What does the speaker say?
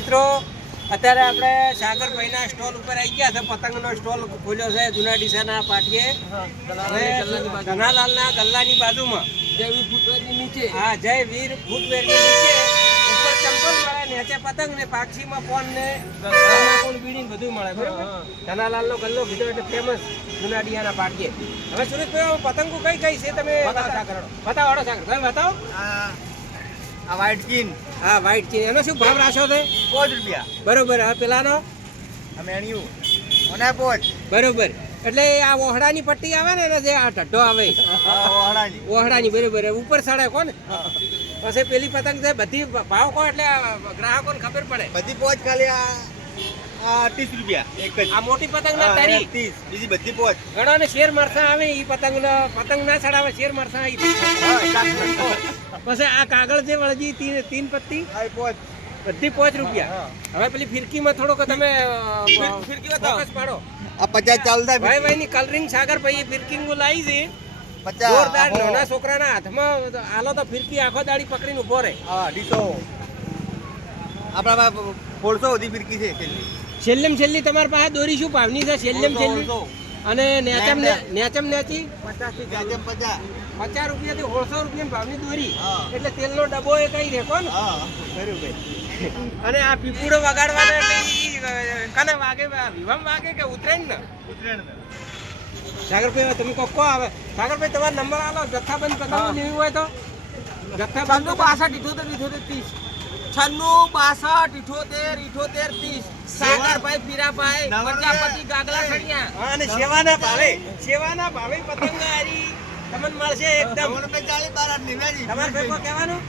મિત્રો અત્યારે આપણે સાગરભાઈના સ્ટોલ ઉપર આવી ગયા છે. પતંગનો સ્ટોલ ખોલ્યો છે જૂના ડીસાના પાટીએ ધનાલાલના ગલ્લાની બાજુમાં. જય વીર ફૂટવેરની નીચે. હા, જય વીર ફૂટવેરની નીચે ઉપર ચંપલ મળે, નીચે પતંગ ને પાક્ષીમાં ફોન ને બીડી બધું મળે. બરાબર, ધનાલાલનો ગલ્લો કીધો એટલે ફેમસ જૂના ડીસાના પાટીએ. હવે સુરેશભાઈ પતંગો કઈ કઈ છે તમે બતાવો. સાગરભાઈ બતાવો. આ વ્હાઈટ કિન. હા, વ્હાઈટ કિન. એનો શું ભાવ રાખ્યો છે? 5 રૂપિયા. બરોબર. હા, પેલાનો અમે એણ્યું અને 5. બરોબર. એટલે આ ઓહડાની પટ્ટી આવે ને જે આ ઢડ્ઢો આવે ઓહડાની. ઓહડાની. બરોબર. ઉપર ચડે કોને પછી પેલી પતંગ છે બધી ભાવ કહો એટલે ગ્રાહકોને ખબર પડે. બધી 5 ખાલી આ 30 રૂપિયા એક જ. આ મોટી પતંગ ના તારી 30. બીજી બધી 5. ઘણા ને શેર મારસા આવે ઈ પતંગ ના ચડાવે, શેર મારસા આવી. પછી આ કાગળ જે વળજી તીન પત્તી આ 5. બધી 5 રૂપિયા. હવે પેલી ફિરકીમાં થોડોક તમે ફિરકી ફોકસ પાડો. આ 50 ચાલુ થાય. ભાઈ ની કલરિંગ સાગરભાઈ ફિરકીંગ લાવી છે 50. જોરદાર. નાના છોકરાના હાથમાં આલો તો ફિરકી આખો દાડી પકડીને ઉભો રહે. હા, 200. આપણા 400 સુધી ફિરકી છે છેલ્લી. છેલ્લી તમારી પાસે દોરી શું ભાવની છે? છેલ્લી 400. અને નેચમ નેચી 50 થી 50. 50 રૂપિયાથી 150 રૂપિયાની ભાવની દોરી. હા. એટલે તેલનો ડબ્બો એ કઈ રે કોણ. હા, બરોબર. અને આ પીપુડો વગાડવાનો એટલે ઈ કને વાગે? વિવામ વાગે કે ઉતરેણ ને? સાગરભાઈ તમે કોકો આવે. સાગરભાઈ તમારો નંબર આલો. જથ્થાબંધ પતંગ લેવી હોય તો જથ્થાબંધ 92 62 30. સાગરભાઈ પીરાભાઈ પ્રજાપતિ ગાગલા સણિયા. અને સેવાના ભાવે પતંગ હારી તમને મળશે એકદમ. તમારે ભેગો કહેવાનું